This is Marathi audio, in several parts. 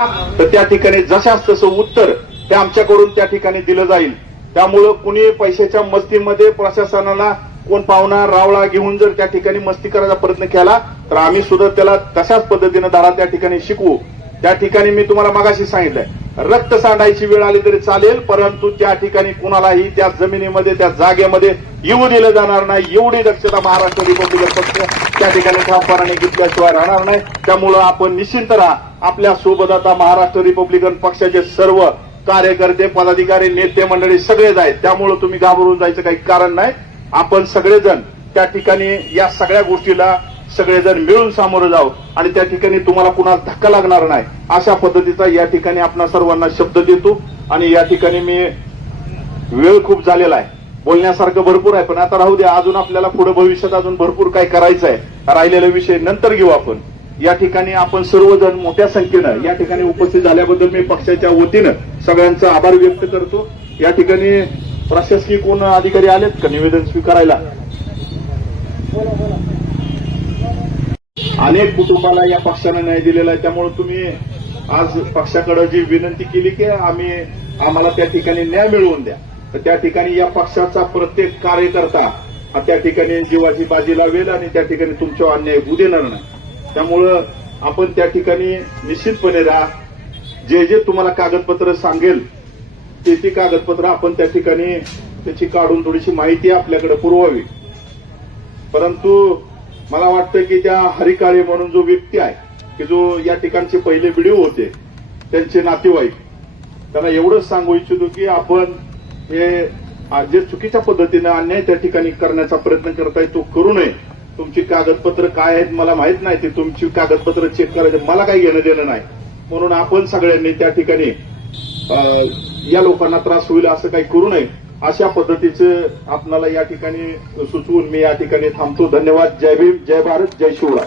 तर त्या ठिकाणी जशाच तसं उत्तर ते आमच्याकडून त्या ठिकाणी दिलं जाईल. त्यामुळं कुणी पैशाच्या मस्तीमध्ये प्रशासनाला कोण पाहुणा रावळा घेऊन जर त्या ठिकाणी मस्ती करायचा प्रयत्न केला तर आम्ही सुद्धा त्याला तशाच पद्धतीनं धारा त्या ठिकाणी शिकवू. त्या ठिकाणी मी तुम्हाला मागाशी सांगितलंय. रक्त सांडायची वेळ आली तरी चालेल परंतु त्या ठिकाणी कुणालाही त्या जमिनीमध्ये त्या जागेमध्ये येऊ दिलं जाणार नाही. एवढी दक्षता महाराष्ट्र रिपब्लिकन पक्ष त्या ठिकाणी ठामपणाने घेतल्याशिवाय राहणार नाही. त्यामुळं आपण निश्चिंत राहा. आपल्यासोबत आता महाराष्ट्र रिपब्लिकन पक्षाचे सर्व कार्यकर्ते पदाधिकारी नेते मंडळी सगळेच आहेत. त्यामुळं तुम्ही घाबरून जायचं काही कारण नाही. आपण सगळेजण त्या ठिकाणी या सगळ्या गोष्टीला सगळेजण मिळून सामोरं जाऊ आणि त्या ठिकाणी तुम्हाला कुणाला धक्का लागणार नाही. अशा पद्धतीचा या ठिकाणी आपणा सर्वांना शब्द देतो आणि या ठिकाणी मी वेळ खूप झालेला आहे. बोलण्यासारखं भरपूर आहे पण आता राहू द्या. अजून आपल्याला पुढे भविष्यात अजून भरपूर काय करायचं आहे राहिलेला विषय नंतर घेऊ आपण. या ठिकाणी आपण सर्वजण मोठ्या संख्येनं या ठिकाणी उपस्थित झाल्याबद्दल मी पक्षाच्या वतीनं सगळ्यांचा आभार व्यक्त करतो. या ठिकाणी प्रशासकीय कोण अधिकारी आलेत का? निवेदन स्वीकारायला. अनेक कुटुंबाला या पक्षाने न्याय दिलेला आहे. त्यामुळे तुम्ही आज पक्षाकडे जी विनंती केली की आम्ही आम्हाला त्या ठिकाणी न्याय मिळवून द्या. तर त्या ठिकाणी या पक्षाचा प्रत्येक कार्यकर्ता त्या ठिकाणी जीवाची बाजी लावेल आणि त्या ठिकाणी तुमच्यावर अन्याय होऊ देणार नाही. त्यामुळं आपण त्या ठिकाणी निश्चितपणे राहा. जे जे तुम्हाला कागदपत्र सांगेल ते ती कागदपत्र आपण त्या ठिकाणी त्याची काढून थोडीशी माहिती आपल्याकडे पुरवावी. परंतु मला वाटतं की त्या हरिकाळे म्हणून जो व्यक्ती आहे की जो या ठिकाणचे पहिले व्हिडिओ होते त्यांचे नातेवाईक त्यांना एवढंच सांगू इच्छितो की आपण हे जे चुकीच्या पद्धतीनं अन्याय त्या ठिकाणी करण्याचा प्रयत्न करताय तो करू नये. तुमची कागदपत्र काय आहेत मला माहीत नाही ते तुमची कागदपत्र चेक करायचे. मला काही घेणं देणं नाही. म्हणून आपण सगळ्यांनी त्या ठिकाणी या लोकांना त्रास होईल असं काही करू नये. अशा पद्धतीचं आपणाला या ठिकाणी सुचवून मी या ठिकाणी थांबतो. धन्यवाद. जय भीम. जय भारत. जय शिवराय.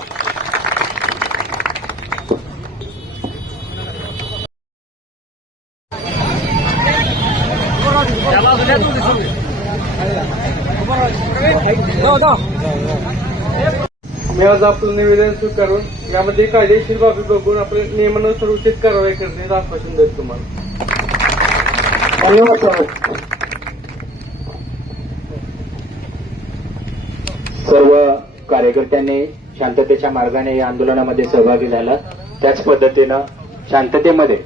मी आज आपलं निवेदन स्वीकारून यामध्ये कायदेशीर बाबी बघून आपले नियमानुसार उचित कारवाई करण्याचं आश्वासन देत तुम्हाला. धन्यवाद सर्व कार्यकर्त्यांनी शांततेच्या मार्गाने या आंदोलनामध्ये सहभागी झाला. त्याच पद्धतीनं शांततेमध्ये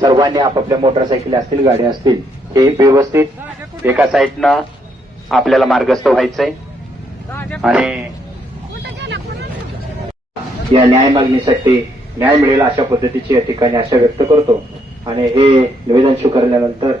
सर्वांनी आपापल्या मोटरसायकल असतील गाड्या असतील हे व्यवस्थित एका साईडनं आपल्याला मार्गस्थ व्हायचंय. आणि या न्याय मागणीसाठी न्याय मिळेल अशा पद्धतीची या ठिकाणी आशा व्यक्त करतो. आणि हे निवेदन स्वीकारल्यानंतर